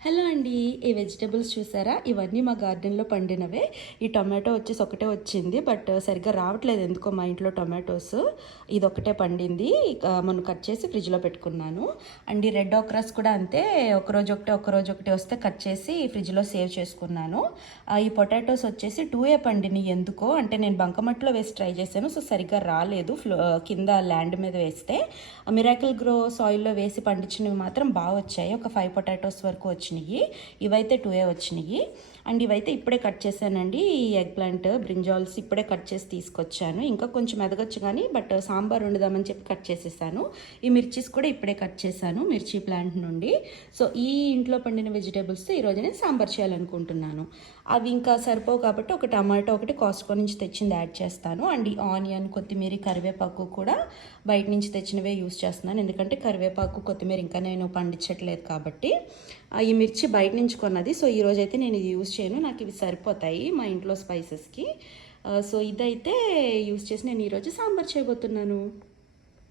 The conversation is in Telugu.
హలో అండి. ఈ వెజిటబుల్స్ చూసారా? ఇవన్నీ మా గార్డెన్‌లో పండినవే. ఈ టొమాటో వచ్చేసి ఒకటే వచ్చింది. బట్ సరిగ్గా రావట్లేదు ఎందుకో మా ఇంట్లో టొమాటోస్. ఇదొక్కటే పండింది. మొన్న కట్ చేసి ఫ్రిడ్జ్‌లో పెట్టుకున్నాను. అండ్ ఈ రెడ్ ఓక్రాస్ కూడా అంతే. ఒకరోజు ఒకటి వస్తే కట్ చేసి ఫ్రిడ్జ్‌లో సేవ్ చేసుకున్నాను. ఈ పొటాటోస్ వచ్చేసి 2 పండినయి ఎందుకో. అంటే నేను బంకమట్టిలో వేసి ట్రై చేశాను. సో సరిగ్గా రాలేదు. కింద ల్యాండ్ మీద వేస్తే. మిరాకిల్ గ్రో సాయిల్‌లో వేసి పండించినవి మాత్రం బాగా వచ్చాయి. ఒక 5 పొటాటోస్ వరకు వచ్చినాయి. ఇవైతే 2 వచ్చినాయి. అండ్ ఇవైతే ఇప్పుడే కట్ చేశానండి. ఈ ఎగ్ ప్లాంట్ బ్రింజాల్స్ ఇప్పుడే కట్ చేసి తీసుకొచ్చాను. ఇంకా కొంచెం ఎదగొచ్చు కానీ బట్ సాంబార్ వండుదామని చెప్పి కట్ చేసేసాను. ఈ మిర్చీస్ కూడా ఇప్పుడే కట్ చేశాను మిర్చి ప్లాంట్ నుండి. సో ఈ ఇంట్లో పండిన వెజిటేబుల్స్తో ఈరోజు నేను సాంబార్ చేయాలనుకుంటున్నాను. అవి ఇంకా సరిపోవు కాబట్టి ఒక టమాటో ఒకటి కాస్ట్కో నుంచి తెచ్చింది యాడ్ చేస్తాను. అండ్ ఈ ఆనియన్, కొత్తిమీర, కరివేపాకు కూడా బయట నుంచి తెచ్చినవే యూస్ చేస్తున్నాను. ఎందుకంటే కరివేపాకు, కొత్తిమీర ఇంకా నేను పండించట్లేదు కాబట్టి. ఈ మిర్చి బయట నుంచి కొన్నది. సో ఈరోజు అయితే నేను ఇది యూస్ చేయను. నాకు ఇవి సరిపోతాయి మా ఇంట్లో స్పైసెస్కి. సో ఇదైతే యూస్ చేసి నేను ఈరోజు సాంబార్ చేయబోతున్నాను.